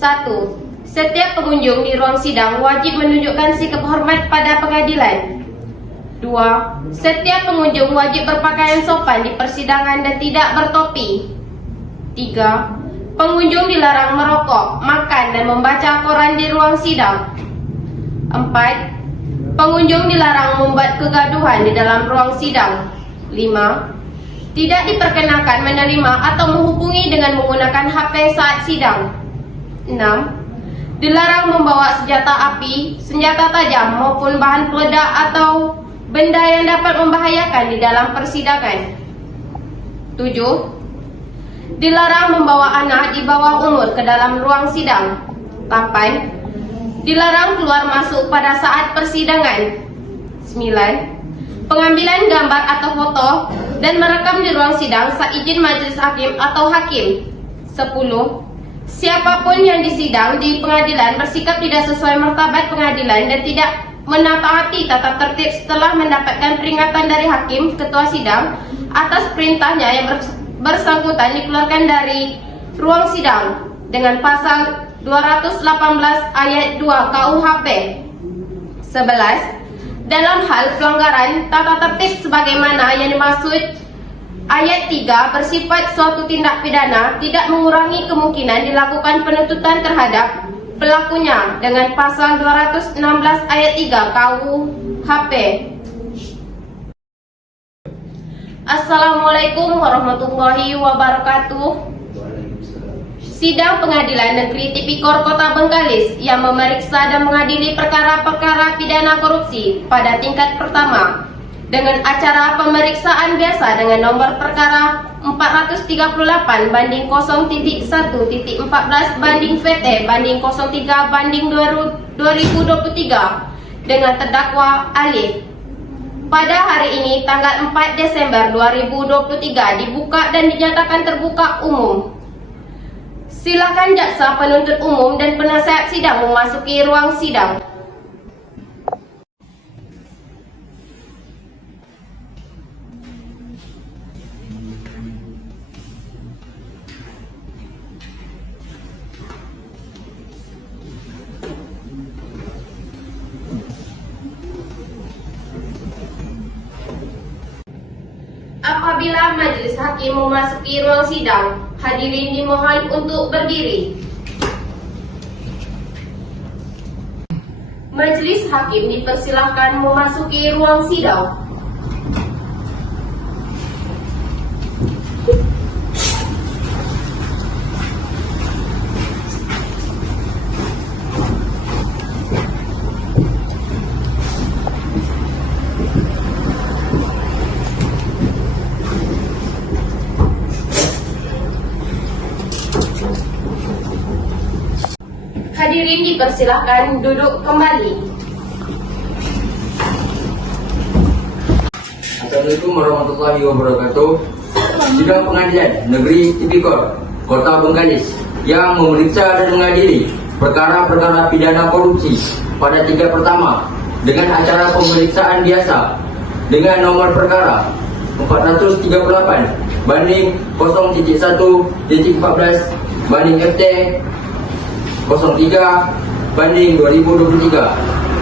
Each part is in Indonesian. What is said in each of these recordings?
1. Setiap pengunjung di ruang sidang wajib menunjukkan sikap hormat pada pengadilan. 2. Setiap pengunjung wajib berpakaian sopan di persidangan dan tidak bertopi. 3. Pengunjung dilarang merokok, makan dan membaca koran di ruang sidang. 4. Pengunjung dilarang membuat kegaduhan di dalam ruang sidang. 5. Tidak diperkenakan menerima atau menghubungi dengan menggunakan HP saat sidang. 6. Dilarang membawa senjata api, senjata tajam maupun bahan peledak atau benda yang dapat membahayakan di dalam persidangan. 7. Dilarang membawa anak di bawah umur ke dalam ruang sidang. 8. Dilarang keluar masuk pada saat persidangan. 9. Pengambilan gambar atau foto dan merekam di ruang sidang seizin majelis hakim atau hakim. 10. Siapapun yang disidang di pengadilan bersikap tidak sesuai martabat pengadilan dan tidak menaati tata tertib setelah mendapatkan peringatan dari hakim ketua sidang atas perintahnya yang bersangkutan dikeluarkan dari ruang sidang dengan pasal 218 ayat 2 KUHP. 11. Dalam hal pelanggaran tata tertib sebagaimana yang dimaksud ayat 3 bersifat suatu tindak pidana, tidak mengurangi kemungkinan dilakukan penuntutan terhadap pelakunya dengan pasal 216 ayat 3 KUHP. Assalamualaikum warahmatullahi wabarakatuh. Sidang Pengadilan Negeri Tipikor Kota Bengkalis yang memeriksa dan mengadili perkara-perkara pidana korupsi pada tingkat pertama dengan acara pemeriksaan biasa dengan nomor perkara 438/03/VT/03/2023 dengan terdakwa Alif. Pada hari ini tanggal 4 Desember 2023 dibuka dan dinyatakan terbuka umum. Silakan jaksa penuntut umum dan penasihat sidang memasuki ruang sidang. Apabila majelis hakim memasuki ruang sidang, hadirin dimohon untuk berdiri. Majelis hakim dipersilahkan memasuki ruang sidang. Hadirin dipersilahkan duduk kembali. Assalamualaikum warahmatullahi wabarakatuh. Sidang Pengadilan Negeri Tipikor Kota Bengkalis yang memeriksa dan mengadili perkara-perkara pidana korupsi pada tingkat pertama dengan acara pemeriksaan biasa dengan nomor perkara 438/01.14/FT 03/2023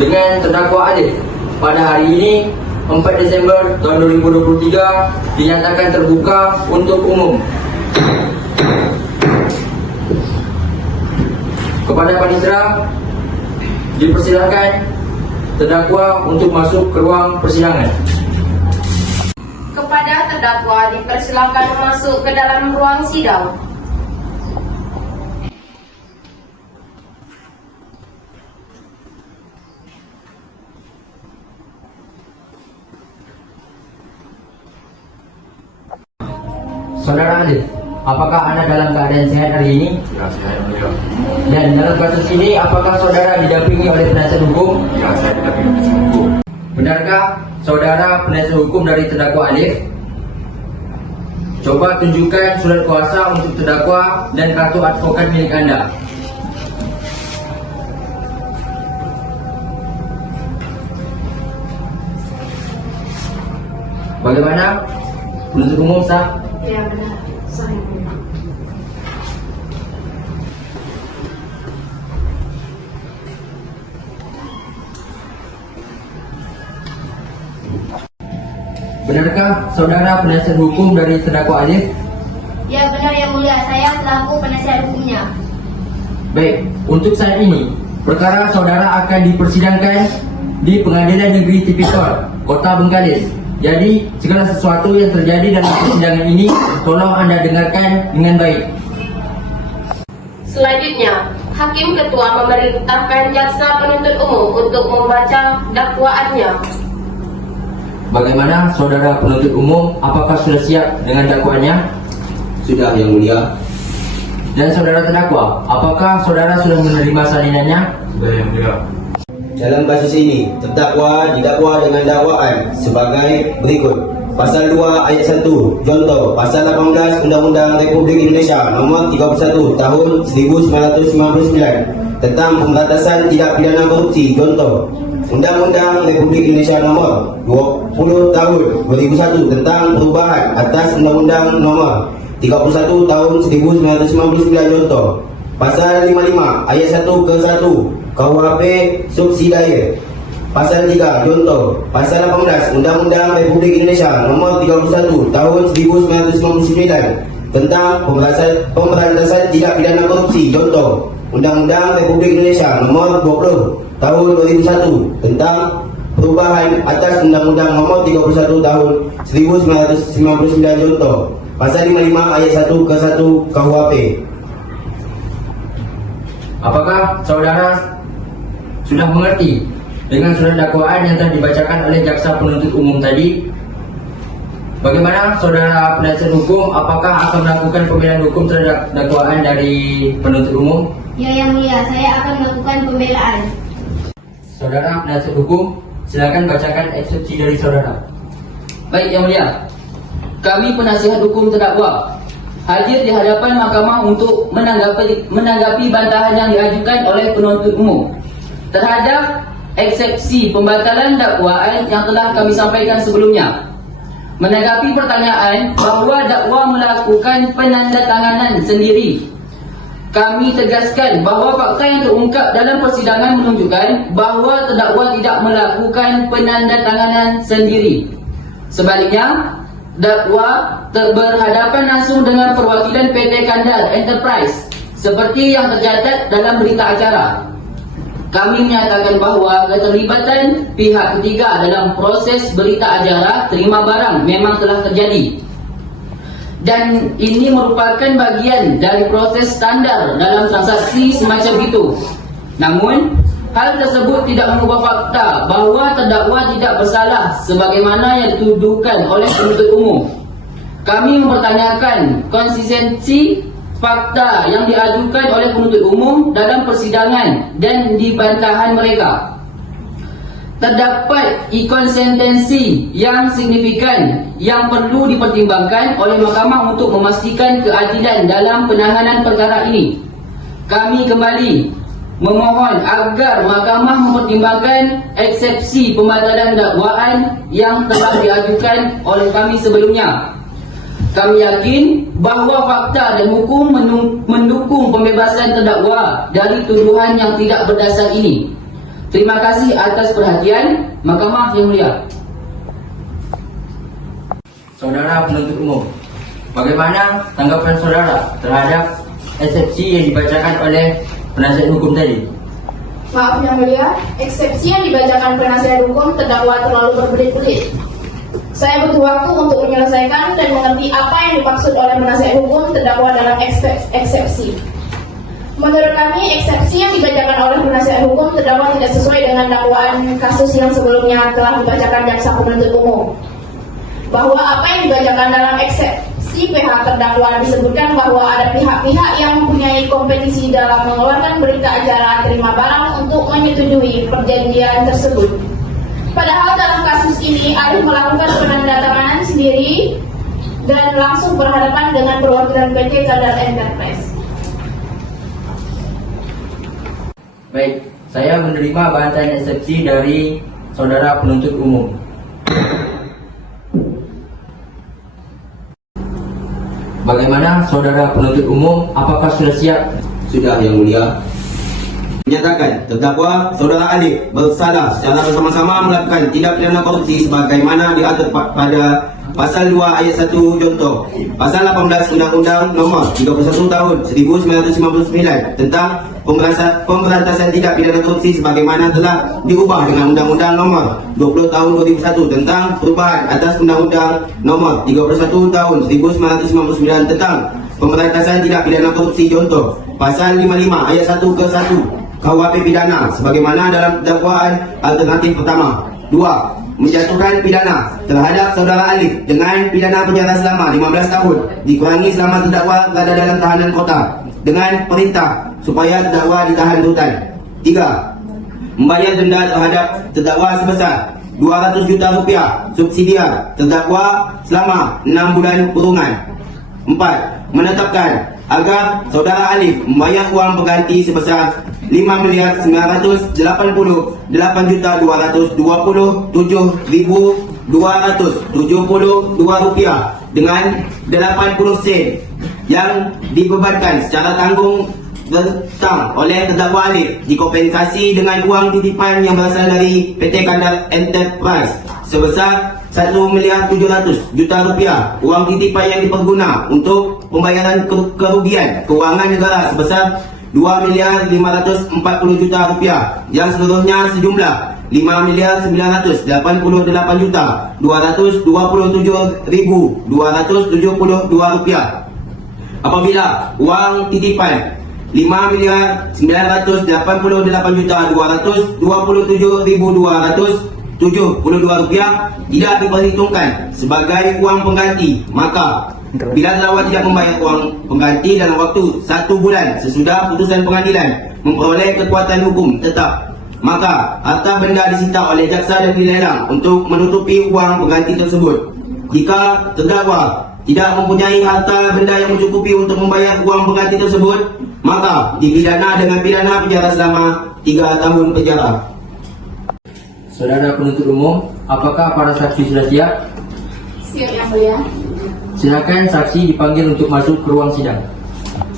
dengan terdakwa Alif pada hari ini 4 Desember tahun 2023 dinyatakan terbuka untuk umum. Kepada panitera dipersilakan terdakwa untuk masuk ke ruang persidangan. Kepada terdakwa dipersilakan masuk ke dalam ruang sidang. Saudara Alif, apakah Anda dalam keadaan sehat hari ini? Ya, sehat beliau. Dan dalam kasus ini, apakah saudara didampingi oleh penasihat hukum? Ya, saya didampingi penasihat hukum. Benarkah saudara penasihat hukum dari terdakwa Alif? Coba tunjukkan surat kuasa untuk terdakwa dan kartu advokat milik Anda. Bagaimana? Penuntut umum sah? Ya benar, sah. Benarkah saudara penasihat hukum dari terdakwa Alif? Ya benar Yang Mulia, saya selaku penasihat hukumnya. Baik, untuk saat ini, perkara saudara akan dipersidangkan di Pengadilan Negeri Tipikor, Kota Bengkalis. Jadi, segala sesuatu yang terjadi dalam persidangan ini, tolong Anda dengarkan dengan baik. Selanjutnya, Hakim Ketua memerintahkan jaksa penuntut umum untuk membaca dakwaannya. Bagaimana saudara penuntut umum, apakah sudah siap dengan dakwaannya? Sudah Yang Mulia. Dan saudara terdakwa, apakah saudara sudah menerima salinannya? Sudah yang mulia. Dalam kasus ini, terdakwa didakwa dengan dakwaan sebagai berikut. Pasal 2 ayat 1, contoh, Pasal 18 Undang-Undang Republik Indonesia Nomor 31 Tahun 1999 tentang pemberantasan tindak pidana korupsi, contoh, Undang-Undang Republik Indonesia Nomor 20 Tahun 2001 tentang perubahan atas Undang-Undang Nomor 31 Tahun 1999, contoh, Pasal 55 ayat 1 ke 1 KUHP subsidiar. Pasal 3, contoh, Pasal 18 Undang-Undang Republik Indonesia Nomor 31 Tahun 1999 tentang pemberantasan tindak pidana korupsi, contoh, Undang-Undang Republik Indonesia Nomor 20 Tahun 2001 tentang perubahan atas Undang-Undang Nomor 31 Tahun 1999, contoh, Pasal 55 ayat 1 ke 1 KUHP. Apakah saudara sudah mengerti dengan surat dakwaan yang telah dibacakan oleh jaksa penuntut umum tadi? Bagaimana saudara penasihat hukum, apakah akan melakukan pembelaan hukum terhadap dakwaan dari penuntut umum? Ya Yang Mulia, saya akan melakukan pembelaan. Saudara penasihat hukum, silakan bacakan eksepsi dari saudara. Baik Yang Mulia, kami penasihat hukum terdakwa hadir di hadapan mahkamah untuk menanggapi bantahan yang diajukan oleh penuntut umum terhadap eksepsi pembatalan dakwaan yang telah kami sampaikan sebelumnya. Menanggapi pertanyaan bahawa dakwa melakukan penandatanganan sendiri, kami tegaskan bahawa fakta yang terungkap dalam persidangan menunjukkan bahawa terdakwa tidak melakukan penandatanganan sendiri. Sebaliknya, dakwa berhadapan langsung dengan perwakilan PT Kandar Enterprise seperti yang tercatat dalam berita acara. Kami menyatakan bahawa keterlibatan pihak ketiga dalam proses berita acara terima barang memang telah terjadi, dan ini merupakan bagian dari proses standar dalam transaksi semacam itu. Namun, hal tersebut tidak mengubah fakta bahawa terdakwa tidak bersalah sebagaimana yang dituduhkan oleh penuntut umum. Kami mempertanyakan konsistensi fakta yang diajukan oleh penuntut umum dalam persidangan dan di bantahan mereka. Terdapat inkonsistensi yang signifikan yang perlu dipertimbangkan oleh mahkamah untuk memastikan keadilan dalam penanganan perkara ini. Kami kembali memohon agar mahkamah mempertimbangkan eksepsi pembatalan dakwaan yang telah diajukan oleh kami sebelumnya. Kami yakin bahawa fakta dan hukum mendukung pembebasan terdakwa dari tuduhan yang tidak berdasar ini. Terima kasih atas perhatian Mahkamah Yang Mulia. Saudara penuntut umum, bagaimana tanggapan saudara terhadap eksepsi yang dibacakan oleh penasihat hukum tadi? Maaf Yang Mulia, eksepsi yang dibacakan penasihat hukum terdakwa terlalu berbelit-belit. Saya butuh waktu untuk menyelesaikan dan mengerti apa yang dimaksud oleh penasihat hukum terdakwa dalam eksepsi. Menurut kami, eksepsi yang dibacakan oleh penasihat hukum terdakwa tidak sesuai dengan dakwaan kasus yang sebelumnya telah dibacakan jaksa penuntut umum. Bahwa apa yang dibacakan dalam eksepsi pihak terdakwa disebutkan bahwa ada pihak-pihak yang mempunyai kompetisi dalam mengeluarkan berita acara terima barang untuk menyetujui perjanjian tersebut. Padahal dalam kasus ini Alif melakukan penandatanganan sendiri dan langsung berhadapan dengan perwakilan PT Kandar Enterprise. Baik, saya menerima bantahan eksepsi dari saudara penuntut umum. Bagaimana saudara penuntut umum, apakah sudah siap? Sudah Yang Mulia. menyatakan terdakwa Saudara Alif bersalah secara bersama-sama melakukan tindak pidana korupsi sebagaimana diatur pada Pasal 2 ayat 1 contoh Pasal 18 Undang-Undang Nomor 31 Tahun 1999 tentang pemberantasan tindak pidana korupsi sebagaimana telah diubah dengan Undang-Undang Nomor 20 Tahun 2001 tentang perubahan atas Undang-Undang Nomor 31 Tahun 1999 tentang pemberantasan tindak pidana korupsi contoh Pasal 55 ayat 1 ke 1 KUHP pidana sebagaimana dalam dakwaan alternatif pertama. 2. Menjatuhkan pidana terhadap Saudara Alif dengan pidana penjara selama 15 tahun dikurangi selama terdakwa berada dalam tahanan kota dengan perintah supaya terdakwa ditahan rutan. 3. Membayar denda terhadap terdakwa sebesar 200 juta rupiah subsidiar terdakwa selama 6 bulan kurungan. 4. Menetapkan agar Saudara Alif membayar uang pengganti sebesar 5.988.227.272 rupiah dengan 80 sen yang dibebankan secara tanggung rentang oleh terdakwa Alif dikompensasi dengan uang titipan yang berasal dari PT Kandar Enterprise sebesar 1.700.000.000 rupiah, uang titipan yang diperguna untuk pembayaran kerugian keuangan negara sebesar 2.540.000.000 rupiah yang seluruhnya sejumlah 5.988.227.272 rupiah. Apabila uang titipan 5.988.227.272 rupiah tidak diperhitungkan sebagai uang pengganti, maka bila terdakwa tidak membayar uang pengganti dalam waktu 1 bulan sesudah putusan pengadilan memperoleh kekuatan hukum tetap, maka harta benda disita oleh jaksa dan dilelang untuk menutupi uang pengganti tersebut. Jika terdakwa tidak mempunyai harta benda yang mencukupi untuk membayar uang pengganti tersebut, maka dipidana dengan pidana penjara selama 3 tahun penjara. Saudara penuntut umum, apakah para saksi sudah siap? Siap Yang Mulia. Silakan saksi dipanggil untuk masuk ke ruang sidang.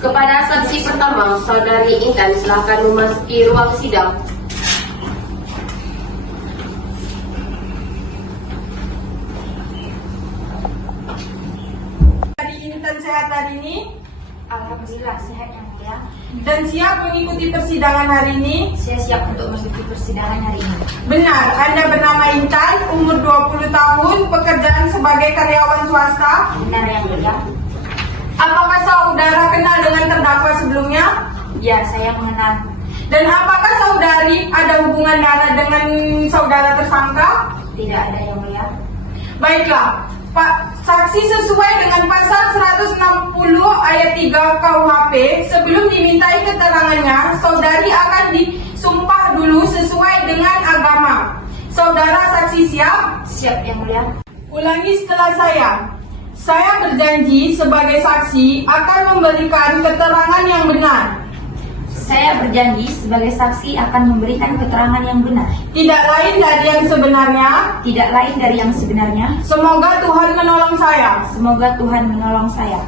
Kepada saksi pertama, Saudari Intan, silakan memasuki ruang sidang. Hari Intan sehat hari ini Alhamdulillah sehat Yang Mulia. dan siap mengikuti persidangan hari ini. Saya siap untuk mengikuti persidangan hari ini. Benar, Anda bernama Intan, umur 20 tahun, pekerjaan sebagai karyawan swasta. Benar Yang Mulia. Apakah saudara kenal dengan terdakwa sebelumnya? Ya, saya mengenal. Dan apakah saudari ada hubungan darah dengan saudara tersangka? Tidak ada Yang Mulia. Baiklah, Pak saksi sesuai dengan pasal 160 ayat 3 KUHP, sebelum dimintai keterangannya, saudari akan disumpah dulu sesuai dengan agama. Saudara saksi siap? Siap Yang Mulia. Ulangi setelah saya. Saya berjanji sebagai saksi akan memberikan keterangan yang benar, Saya berjanji sebagai saksi akan memberikan keterangan yang benar, tidak lain dari yang sebenarnya. tidak lain dari yang sebenarnya. Semoga Tuhan menolong saya. Semoga Tuhan menolong saya.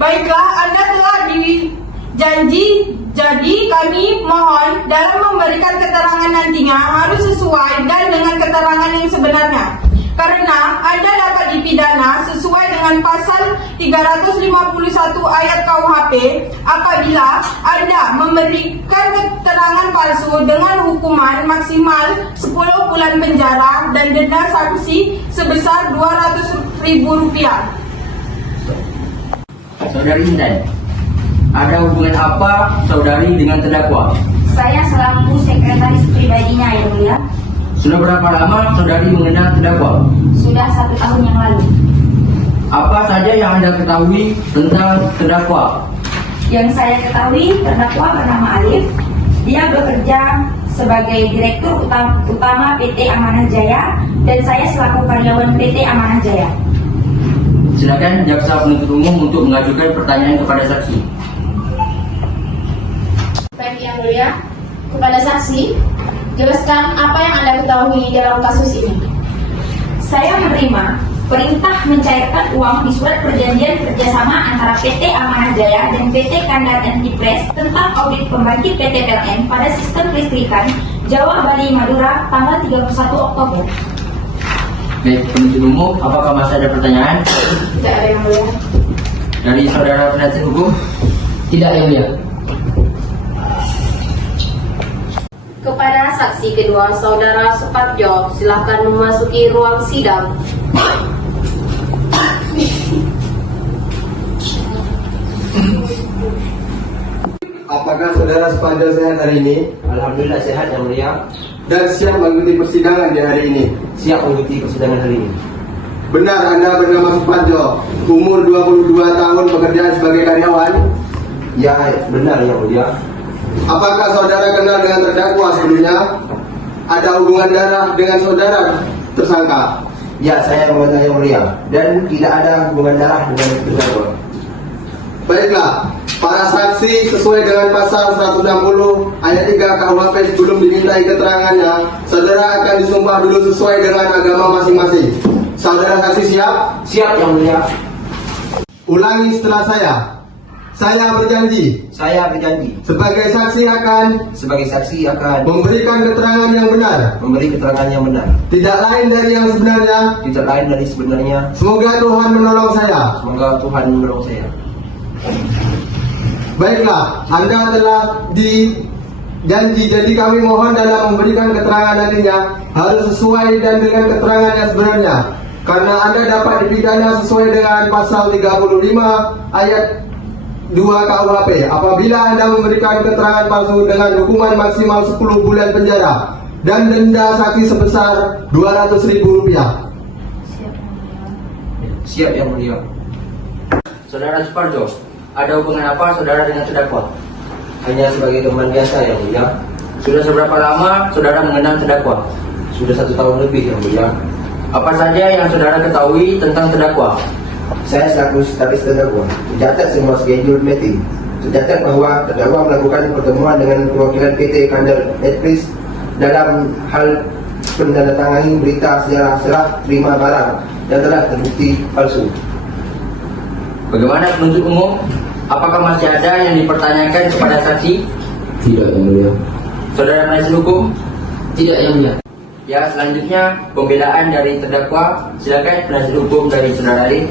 Baiklah, Anda telah dijanji, jadi kami mohon dalam memberikan keterangan nantinya harus sesuai dan dengan keterangan yang sebenarnya. Karena Anda dapat dipidana sesuai dengan pasal 351 ayat KUHP apabila Anda memberikan keterangan palsu dengan hukuman maksimal 10 bulan penjara dan denda sanksi sebesar Rp200.000. Saudari Intan, ada hubungan apa saudari dengan terdakwa? Saya selaku sekretaris pribadinya Yang Mulia. Sudah berapa lama saudari mengenal terdakwa? Sudah 1 tahun yang lalu. Apa saja yang Anda ketahui tentang terdakwa? Yang saya ketahui, terdakwa bernama Alif. Dia bekerja sebagai Direktur Utama PT Amanah Jaya dan saya selaku karyawan PT Amanah Jaya. Silakan jaksa penuntut umum untuk mengajukan pertanyaan kepada saksi. Baik Yang Mulia. Kepada saksi, jelaskan apa yang Anda ketahui dalam kasus ini. Saya menerima perintah mencairkan uang di surat perjanjian kerjasama antara PT Amanah Jaya dan PT Kandar Anti-Pres tentang audit pembangkit PT PLN pada sistem kelistrikan Jawa, Bali, Madura tanggal 31 Oktober. Baik, penuntut umum, apakah masih ada pertanyaan? Tidak ada yang mulia. Dari saudara penasihat hukum? Tidak yang mulia. Kepada saksi kedua, Saudara Suparjo, silakan memasuki ruang sidang. Apakah saudara Suparjo sehat hari ini? Alhamdulillah sehat yang mulia. Dan siap mengikuti persidangan di hari ini? Siap mengikuti persidangan hari ini. Benar Anda bernama Suparjo, umur 22 tahun, bekerja sebagai karyawan? Ya benar yang mulia. Apakah saudara kenal dengan terdakwa sebelumnya? Ada hubungan darah dengan saudara tersangka? Ya saya mengenal yang mulia dan tidak ada hubungan darah dengan terdakwa. Baiklah, para saksi sesuai dengan pasal 160 ayat 3 KUHP sebelum dimintai keterangannya, saudara akan disumpah dulu sesuai dengan agama masing-masing. Saudara saksi siap? Siap yang mulia. Ulangi setelah saya. Saya berjanji Saya berjanji sebagai saksi akan memberikan keterangan yang benar, memberi keterangan yang benar, tidak lain dari yang sebenarnya. tidak lain dari sebenarnya. Semoga Tuhan menolong saya. Semoga Tuhan menolong saya. Baiklah, Anda telah dijanji, jadi kami mohon dalam memberikan keterangan nantinya harus sesuai dan dengan keterangan yang sebenarnya. Karena Anda dapat dipidana sesuai dengan pasal 35 ayat 2 KUHP apabila Anda memberikan keterangan palsu dengan hukuman maksimal 10 bulan penjara dan denda saksi sebesar Rp200.000. Siap yang mulia. Saudara Suparjo, ada hubungan apa saudara dengan terdakwa? Hanya sebagai teman biasa yang mulia. Sudah seberapa lama saudara mengenal terdakwa? Sudah 1 tahun lebih yang mulia. Apa saja yang saudara ketahui tentang terdakwa? Saya selaku sekretaris terdakwa mencatat semua schedule meeting. Tercatat bahwa terdakwa melakukan pertemuan dengan perwakilan PT Kandar Anti-Pres dalam hal menandatangani berita sejarah serah terima barang yang telah terbukti palsu. Bagaimana penuntut umum? Apakah masih ada yang dipertanyakan kepada saksi? Tidak yang mulia. Saudara penasihat hukum? Tidak yang mulia. Ya, selanjutnya pembelaan dari terdakwa. Silakan penasihat hukum dari saudara Arif.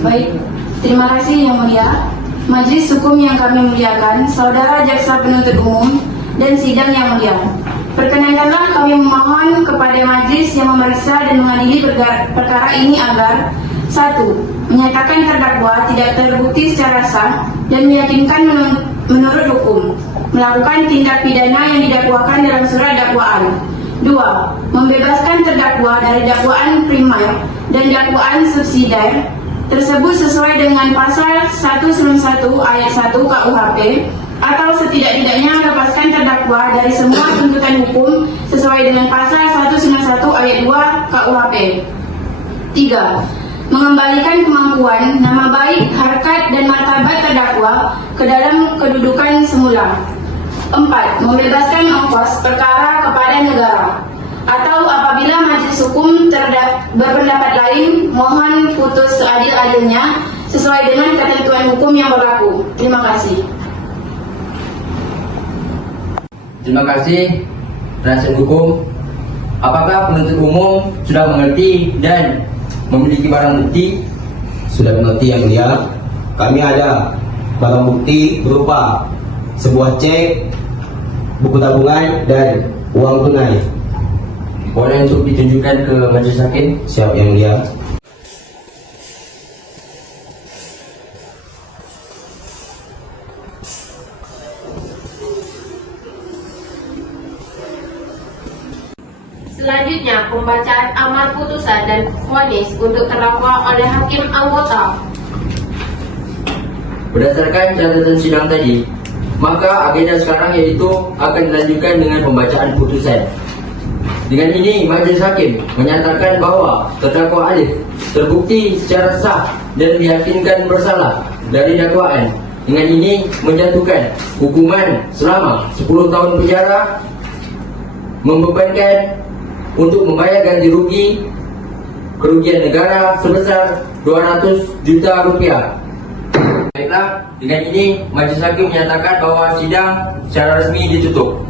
Baik, terima kasih yang mulia. Majelis hukum yang kami muliakan, saudara jaksa penuntut umum dan sidang yang mulia. Perkenankanlah kami memohon kepada majelis yang memeriksa dan mengadili perkara ini agar 1. Menyatakan terdakwa tidak terbukti secara sah dan meyakinkan menurut hukum melakukan tindak pidana yang didakwakan dalam surat dakwaan. 2. Membebaskan terdakwa dari dakwaan primer dan dakwaan subsidiar tersebut sesuai dengan pasal 191 ayat 1 KUHP atau setidak-tidaknya melepaskan terdakwa dari semua tuntutan hukum sesuai dengan pasal 191 ayat 2 KUHP. 3. Mengembalikan kemampuan, nama baik, harkat, dan martabat terdakwa ke dalam kedudukan semula. 4. Membebaskan ongkos perkara kepada negara. Atau apabila majelis hukum berpendapat lain, mohon putus seadil-adilnya sesuai dengan ketentuan hukum yang berlaku. Terima kasih. Terima kasih penasihat hukum. Apakah penuntut umum sudah mengerti dan memiliki barang bukti? Sudah mengerti yang mulia. Kami ada barang bukti berupa sebuah cek, buku tabungan, dan uang tunai. Boleh untuk ditunjukkan ke majelis hakim? Siap yang mulia. Selanjutnya, pembacaan amar putusan dan vonis untuk terdakwa oleh hakim anggota. Berdasarkan catatan sidang tadi, maka agenda sekarang yaitu akan dilanjutkan dengan pembacaan putusan. Dengan ini, majelis hakim menyatakan bahwa terdakwa Alif terbukti secara sah dan diyakinkan bersalah dari dakwaan. Dengan ini menjatuhkan hukuman selama 10 tahun penjara, membebankan untuk membayar ganti rugi kerugian negara sebesar 200 juta rupiah. Baiklah, dengan ini Majelis Hakim menyatakan bahwa sidang secara resmi ditutup.